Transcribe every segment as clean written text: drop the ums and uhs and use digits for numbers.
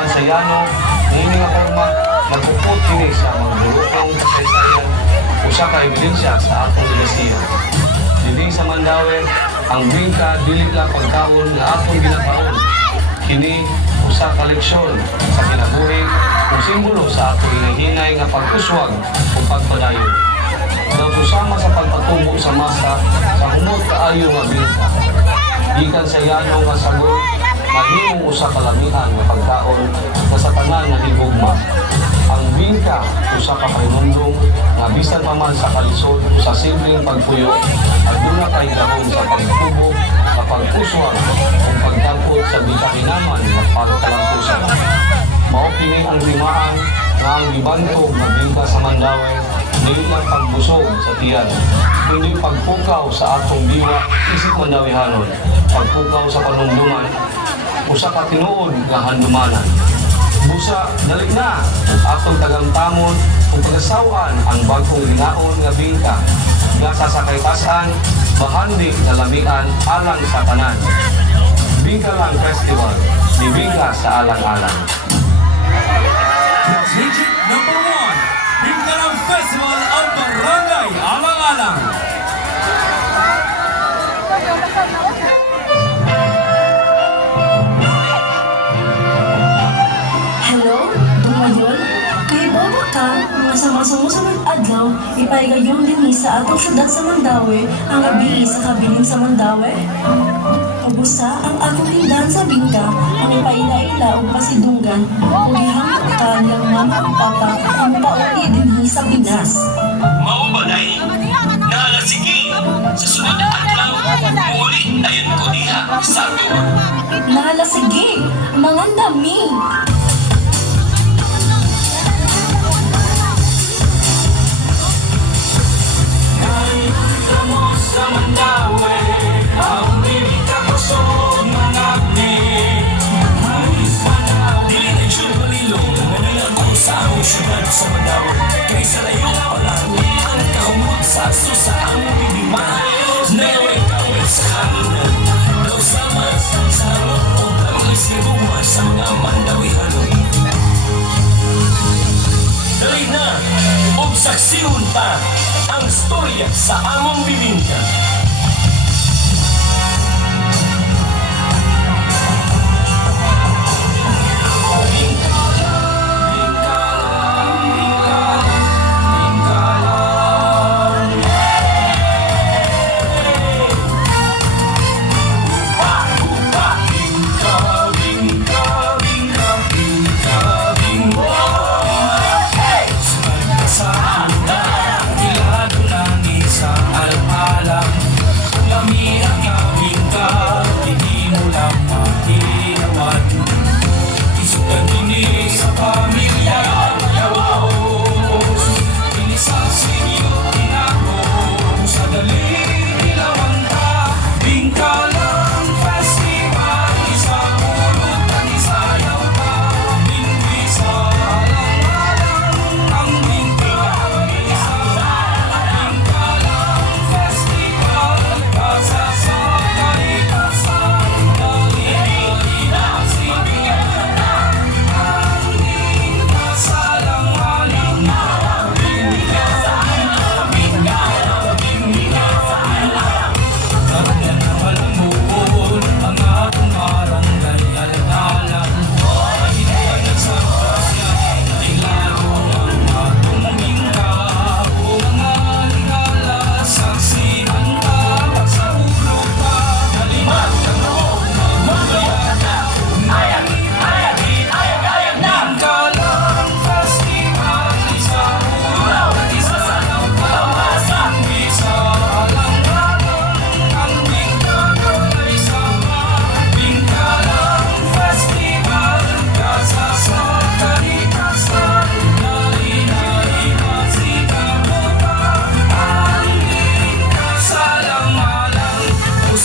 pansayano niini nga forma nagpuput kini sa magdurukong kasaysayan usa ka ebidensya sa atong dinastya. Dili sa Mandaue, ang bingka dili lang pagkaon nga atong ginabaon. Kini usa ka leksyon sa kinabuhi ug simbolo sa atong hinahinay nga pagkuswag o pagpadayon. Nagusama sa pagpatubo sa masa sa humot kaayo nga bingka. Gikan sa yano nga sagot, mahimong usa ka lamihan nga pagkaon nga sa tanan nga higugma. Ang bingka usa ka painumdum nga bisan pa man sa kalisod o sa simpleng pagpuyo aduna kay dahon sa pagtubo, sa pagkuswag o pagtangkot sa bikahinaman at pagkalampusan. Mao kini ang limaan nga ang gibantog nga bingka sa Mandaue dili lang pagbusog sa tiyan, kundi pagpukaw sa atong diwa isip Mandauehanon, pagpukaw sa panumduman, usa ka tinuod nga handumanan. Busa, dali na ang atong tagamtamon kung pagasawan ang bagong ginaon nga bingka nga sa kaytasan, bahandi na lamian alang sa tanan. Bingka lang Festival, ni bingka sa alang-alang. Legit number 1, Bingkalang Festival of Barangay Alang-Alang. Hello, dumayon? Kay Bobo ka, mga sa sumusunod adlaw, ipaigayon din sa atong syudad sa Mandaue, ang gabi sa kabiling sa Mandaue. Ubusa ang akong hindan sa bingka, ang ipaila-ila o pasidunggan, o ihangap ka ng mama o papa ang pauli din sa Pinas. Maubalay, nalasigi, sa sunod na adlaw, muli ayon ko diha sa tour. Nalasigi, mga dami! Sa Mandaue, ang bibita ko sa mga agni. Dili na dyan malilong, nanilang ko sa among syudad sa Mandaue. Kaysa layo pa lang, ang kahumot sa aso sa among bibima. Naway-kaway sa hanginan, daw sama sa harap o kamay sibugma sa mga Mandauehanon. Dali na, og saksihon pa ang storya sa among bibingka.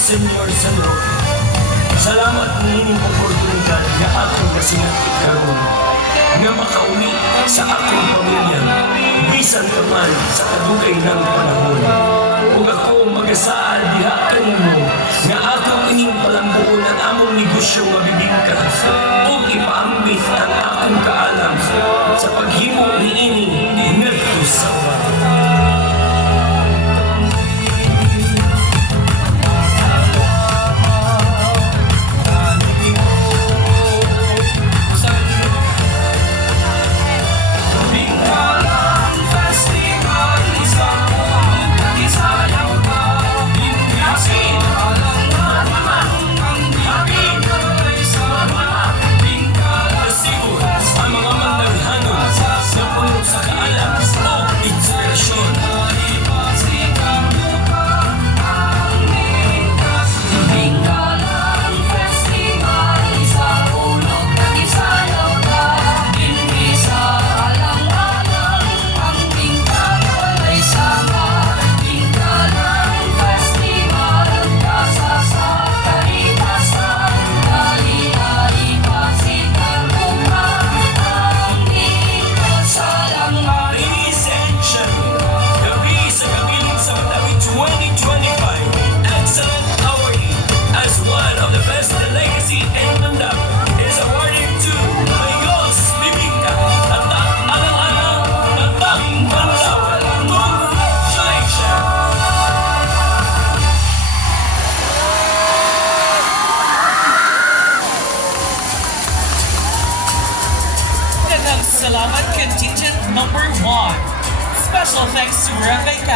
Senyor Sandro, salamat ng inyong oportunidad na akong nasinati karon nga makauli sa akong pamilya bisan pa man sa kadugay ng panahon. Kung ako magasaad diha kanimo nga akong inyong palambuon ang among negosyo nga bibingka ug ipaambit ang sa paghimo ni ini ngadto sa uwan. Salamat Contingent Number 1. Special thanks to Barangay Captain